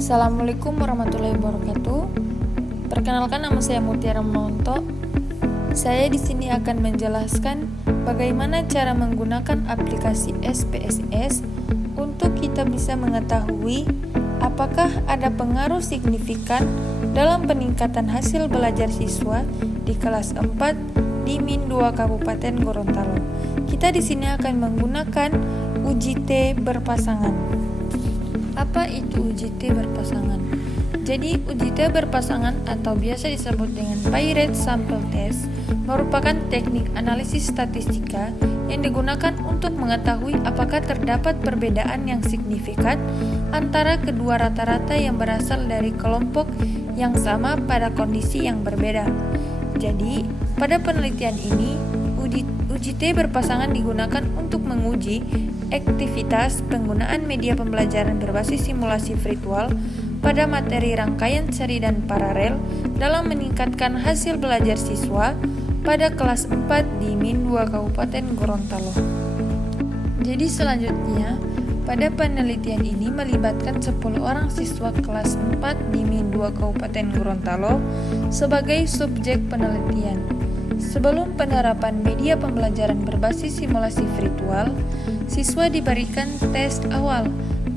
Assalamualaikum warahmatullahi wabarakatuh. Perkenalkan, nama saya Mutiara Mononto. Saya di sini akan menjelaskan bagaimana cara menggunakan aplikasi SPSS untuk kita bisa mengetahui apakah ada pengaruh signifikan dalam peningkatan hasil belajar siswa di kelas 4 di Min 2 Kabupaten Gorontalo. Kita di sini akan menggunakan UJT berpasangan. Apa itu UJT berpasangan? Jadi UJT berpasangan atau biasa disebut dengan Paired Sample Test merupakan teknik analisis statistika yang digunakan untuk mengetahui apakah terdapat perbedaan yang signifikan antara kedua rata-rata yang berasal dari kelompok yang sama pada kondisi yang berbeda. Jadi, pada penelitian ini, UJT berpasangan digunakan untuk menguji aktivitas penggunaan media pembelajaran berbasis simulasi virtual pada materi rangkaian seri dan paralel dalam meningkatkan hasil belajar siswa pada kelas 4 di Min 2 Kabupaten Gorontalo. Jadi selanjutnya, pada penelitian ini melibatkan 10 orang siswa kelas 4 di Min 2 Kabupaten Gorontalo sebagai subjek penelitian. Sebelum penerapan media pembelajaran berbasis simulasi virtual, siswa diberikan tes awal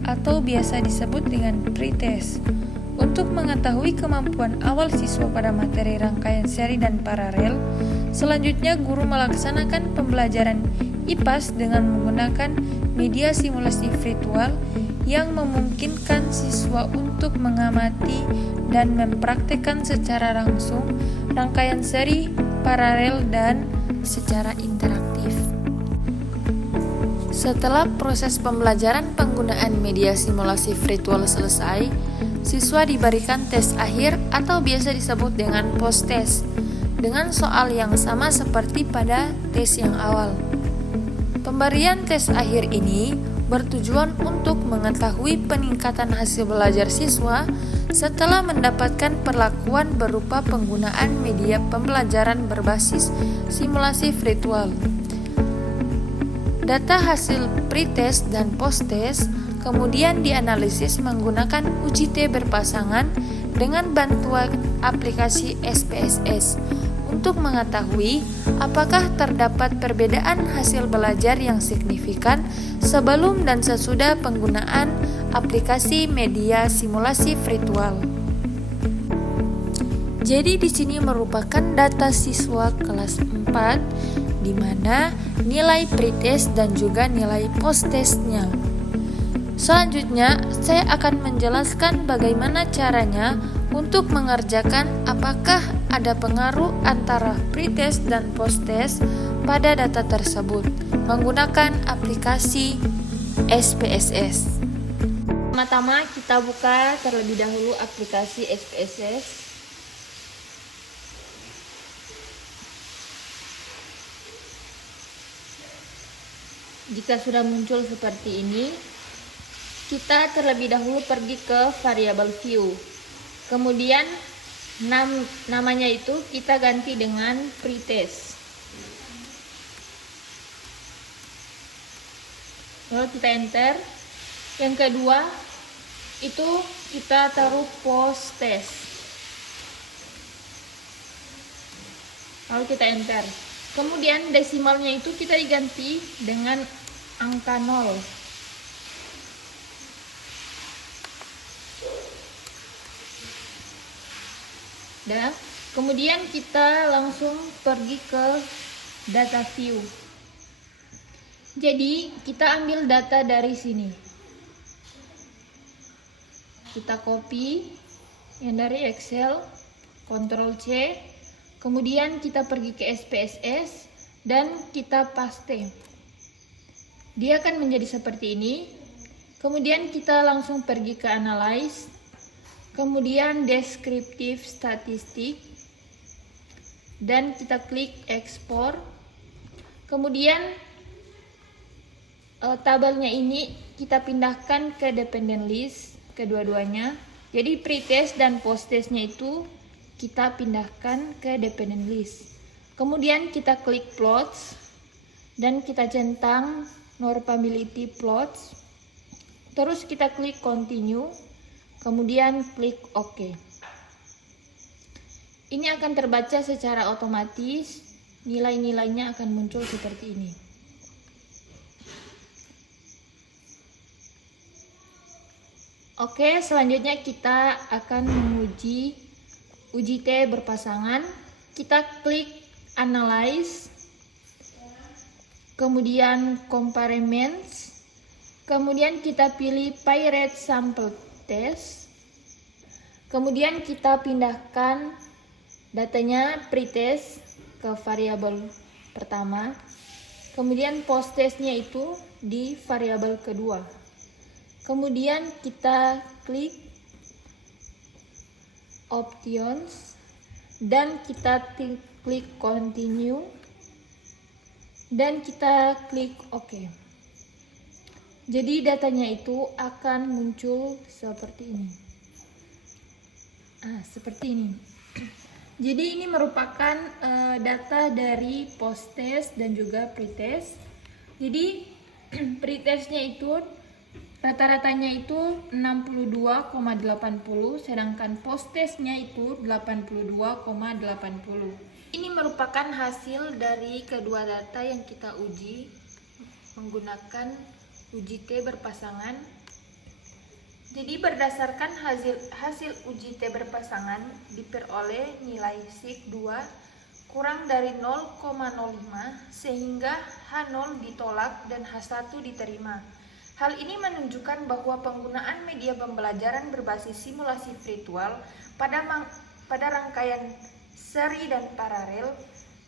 atau biasa disebut dengan pretest untuk mengetahui kemampuan awal siswa pada materi rangkaian seri dan paralel. Selanjutnya, guru melaksanakan pembelajaran IPAS dengan menggunakan media simulasi virtual yang memungkinkan siswa untuk mengamati dan mempraktikkan secara langsung rangkaian seri, paralel, dan secara interaktif. Setelah proses pembelajaran penggunaan media simulasi virtual selesai, siswa diberikan tes akhir atau biasa disebut dengan post-test dengan soal yang sama seperti pada tes yang awal. Pemberian tes akhir ini bertujuan untuk mengetahui peningkatan hasil belajar siswa setelah mendapatkan perlakuan berupa penggunaan media pembelajaran berbasis simulasi virtual. Data hasil pretest dan posttest kemudian dianalisis menggunakan UJT berpasangan dengan bantuan aplikasi SPSS untuk mengetahui apakah terdapat perbedaan hasil belajar yang signifikan sebelum dan sesudah penggunaan aplikasi media simulasi virtual. Jadi di sini merupakan data siswa kelas 4 di mana nilai pretest dan juga nilai posttestnya. Selanjutnya, saya akan menjelaskan bagaimana caranya untuk mengerjakan apakah ada pengaruh antara pretest dan posttest pada data tersebut menggunakan aplikasi SPSS. Pertama-tama kita buka terlebih dahulu aplikasi SPSS. Jika sudah muncul seperti ini, kita terlebih dahulu pergi ke variable view. Kemudian namanya itu kita ganti dengan pretest. Lalu kita enter. Yang kedua itu kita taruh posttest. Lalu kita enter. Kemudian desimalnya itu kita diganti dengan angka 0. Dan kemudian kita langsung pergi ke data view. Jadi kita ambil data dari sini. Kita copy yang dari Excel, Ctrl C. Kemudian kita pergi ke SPSS dan kita paste. Dia akan menjadi seperti ini. Kemudian kita langsung pergi ke Analyze. Kemudian Descriptive Statistic. Dan kita klik Export. Kemudian tabelnya ini kita pindahkan ke Dependent List kedua-duanya. Jadi pretest dan posttestnya itu kita pindahkan ke dependent list. Kemudian kita klik plots dan kita centang normability plots. Terus kita klik continue. kemudian klik OK. Ini akan terbaca secara otomatis, nilai-nilainya akan muncul seperti ini. Oke, selanjutnya kita akan menguji uji T berpasangan. Kita klik Analyze, kemudian Comparisons, kemudian kita pilih Pirate Sample Test, kemudian kita pindahkan datanya pretest ke variabel pertama, kemudian posttestnya itu di variabel kedua. Kemudian kita klik Options dan kita klik Continue dan kita klik OK. Jadi datanya itu akan muncul seperti ini. Seperti ini. Jadi ini merupakan data dari posttest dan juga pretest. Jadi pretestnya itu rata-ratanya itu 62,80, sedangkan posttestnya itu 82,80. Ini merupakan hasil dari kedua data yang kita uji menggunakan uji T berpasangan. Jadi berdasarkan hasil uji T berpasangan diperoleh nilai SIG 2 kurang dari 0,05 sehingga H0 ditolak dan H1 diterima. Hal ini menunjukkan bahwa penggunaan media pembelajaran berbasis simulasi virtual pada rangkaian seri dan paralel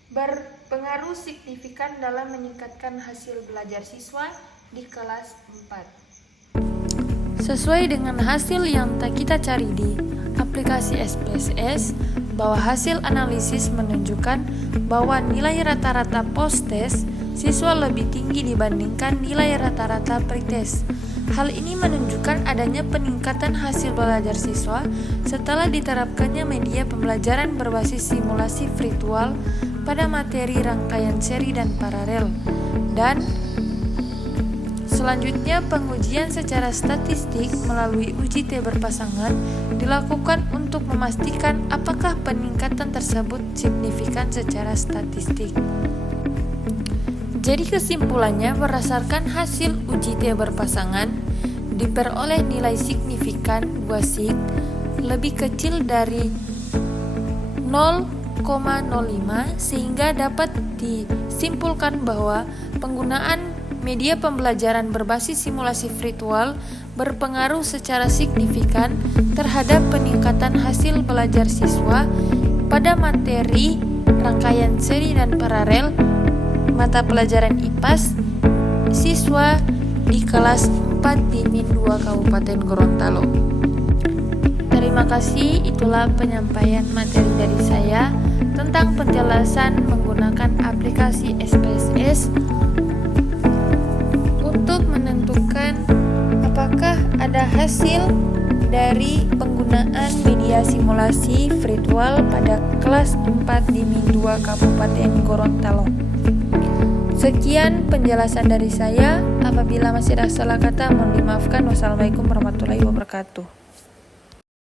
berpengaruh signifikan dalam meningkatkan hasil belajar siswa di kelas 4. Sesuai dengan hasil yang kita cari di aplikasi SPSS, bahwa hasil analisis menunjukkan bahwa nilai rata-rata posttest siswa lebih tinggi dibandingkan nilai rata-rata pretest. Hal ini menunjukkan adanya peningkatan hasil belajar siswa setelah diterapkannya media pembelajaran berbasis simulasi virtual pada materi rangkaian seri dan paralel. Dan selanjutnya pengujian secara statistik melalui uji T berpasangan dilakukan untuk memastikan apakah peningkatan tersebut signifikan secara statistik. Jadi kesimpulannya, berdasarkan hasil uji T berpasangan, diperoleh nilai signifikan 2 SIG lebih kecil dari 0,05 sehingga dapat disimpulkan bahwa penggunaan media pembelajaran berbasis simulasi virtual berpengaruh secara signifikan terhadap peningkatan hasil belajar siswa pada materi rangkaian seri dan paralel mata pelajaran IPAS siswa di kelas 4 di Min 2 Kabupaten Gorontalo. Terima kasih, itulah penyampaian materi dari saya tentang penjelasan menggunakan aplikasi SPSS untuk menentukan apakah ada hasil dari penggunaan media simulasi virtual pada kelas 4 di Min 2 Kabupaten Gorontalo. Sekian penjelasan dari saya. Apabila masih ada salah kata, mohon dimaafkan. Wassalamualaikum warahmatullahi wabarakatuh.